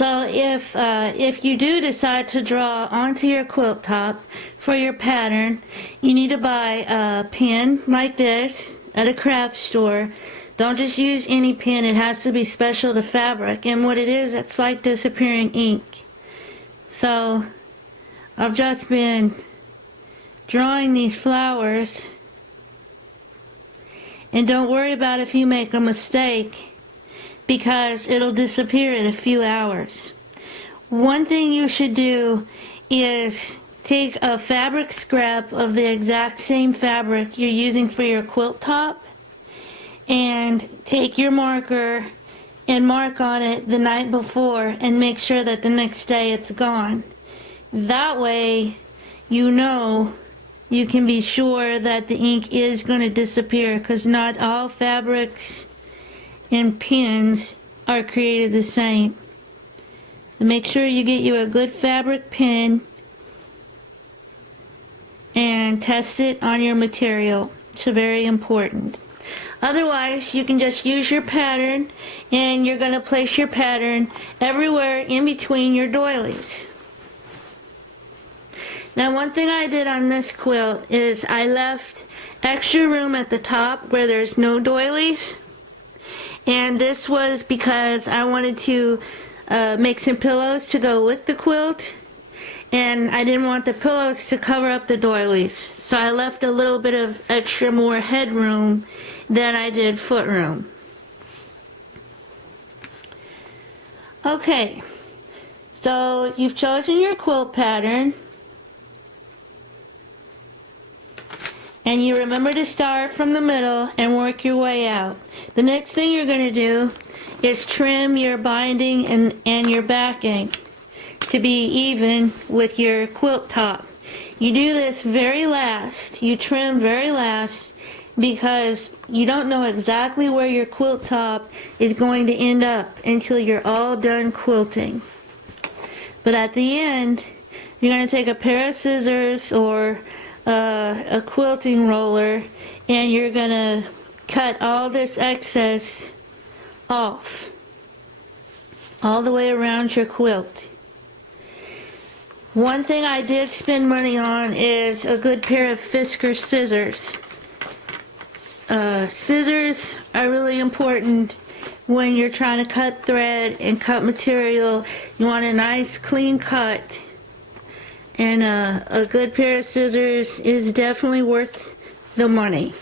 So if you do decide to draw onto your quilt top for your pattern, you need to buy a pen like this at a craft store. Don't just use any pen, it has to be special to fabric. And what it is, it's like disappearing ink. So I've just been drawing these flowers, and don't worry about if you make a mistake, because it'll disappear in a few hours. One thing you should do is take a fabric scrap of the exact same fabric you're using for your quilt top and take your marker and mark on it the night before and make sure that the next day it's gone. That way you know, you can be sure that the ink is going to disappear, because not all fabrics and pens are created the same. And make sure you get you a good fabric pen and test it on your material. It's very important. Otherwise, you can just use your pattern, and you're going to place your pattern everywhere in between your doilies. Now, one thing I did on this quilt is I left extra room at the top where there's no doilies. And this was because I wanted to make some pillows to go with the quilt, and I didn't want the pillows to cover up the doilies. So I left a little bit of extra more headroom than I did foot room. Okay, so you've chosen your quilt pattern. And you remember to start from the middle and work your way out. The next thing you're going to do is trim your binding and your backing to be even with your quilt top. You do this very last. You trim very last because you don't know exactly where your quilt top is going to end up until you're all done quilting. But at the end, you're going to take a pair of scissors or a quilting roller, and you're gonna cut all this excess off all the way around your quilt. One thing I did spend money on is a good pair of Fisker scissors. Scissors are really important when you're trying to cut thread and cut material. You want a nice clean cut. And a good pair of scissors is definitely worth the money.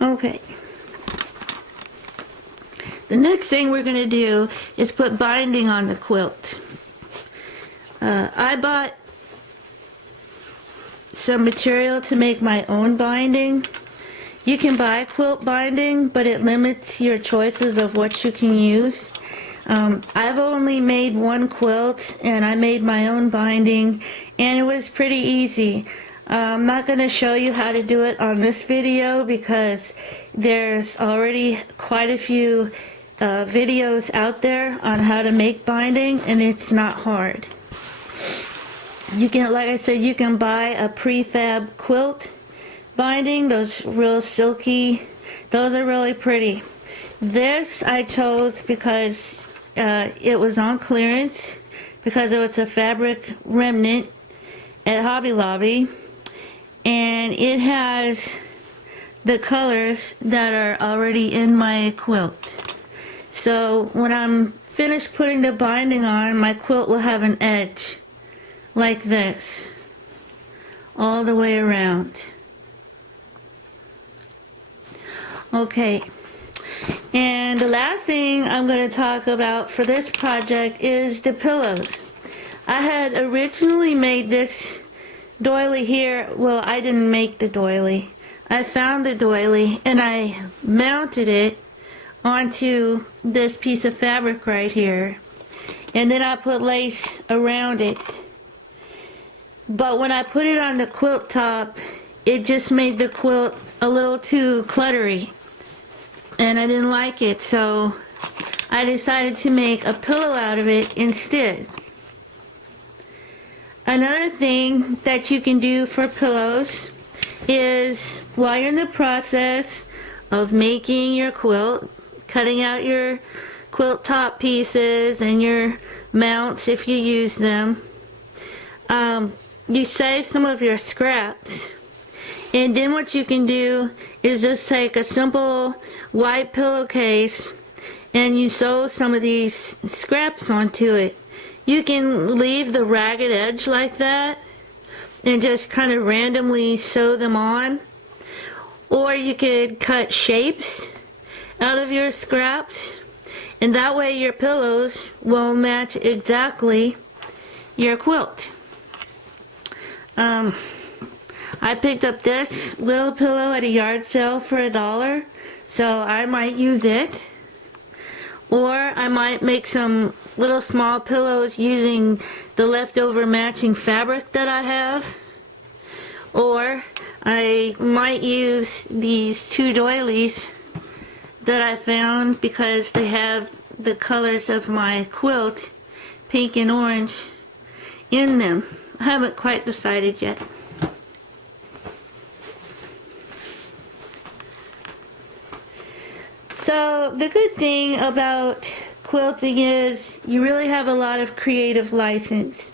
Okay. The next thing we're going to do is put binding on the quilt. I bought some material to make my own binding. You can buy quilt binding, but it limits your choices of what you can use. I've only made one quilt, and I made my own binding, and it was pretty easy. I'm not going to show you how to do it on this video because there's already quite a few videos out there on how to make binding, and it's not hard. You can, like I said, you can buy a prefab quilt binding, those real silky, those are really pretty. This I chose because it was on clearance, because it was a fabric remnant at Hobby Lobby, and it has the colors that are already in my quilt. So when I'm finished putting the binding on, my quilt will have an edge like this all the way around. Okay. And the last thing I'm going to talk about for this project is the pillows. I had originally made this doily here. Well, I didn't make the doily. I found the doily and I mounted it onto this piece of fabric right here. And then I put lace around it. But when I put it on the quilt top, it just made the quilt a little too cluttery. And I didn't like it, so I decided to make a pillow out of it instead. Another thing that you can do for pillows is, while you're in the process of making your quilt, cutting out your quilt top pieces and your mounts if you use them. You save some of your scraps. And then what you can do is just take a simple white pillowcase and you sew some of these scraps onto it. You can leave the ragged edge like that and just kind of randomly sew them on. Or you could cut shapes out of your scraps, and that way your pillows will match exactly your quilt. I picked up this little pillow at a yard sale for $1, so I might use it. Or I might make some little small pillows using the leftover matching fabric that I have. Or I might use these 2 doilies that I found because they have the colors of my quilt, pink and orange, in them. I haven't quite decided yet. So the good thing about quilting is you really have a lot of creative license.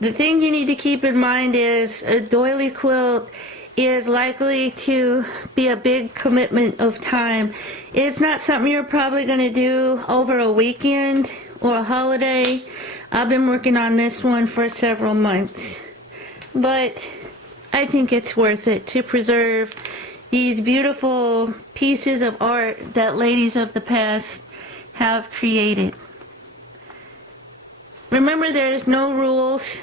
The thing you need to keep in mind is a doily quilt is likely to be a big commitment of time. It's not something you're probably going to do over a weekend or a holiday. I've been working on this one for several months. But I think it's worth it to preserve these beautiful pieces of art that ladies of the past have created. Remember, there's no rules.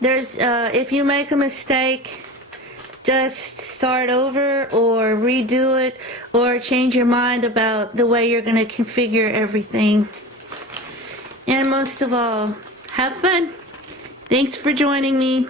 If you make a mistake, just start over or redo it or change your mind about the way you're going to configure everything. And most of all, have fun. Thanks for joining me.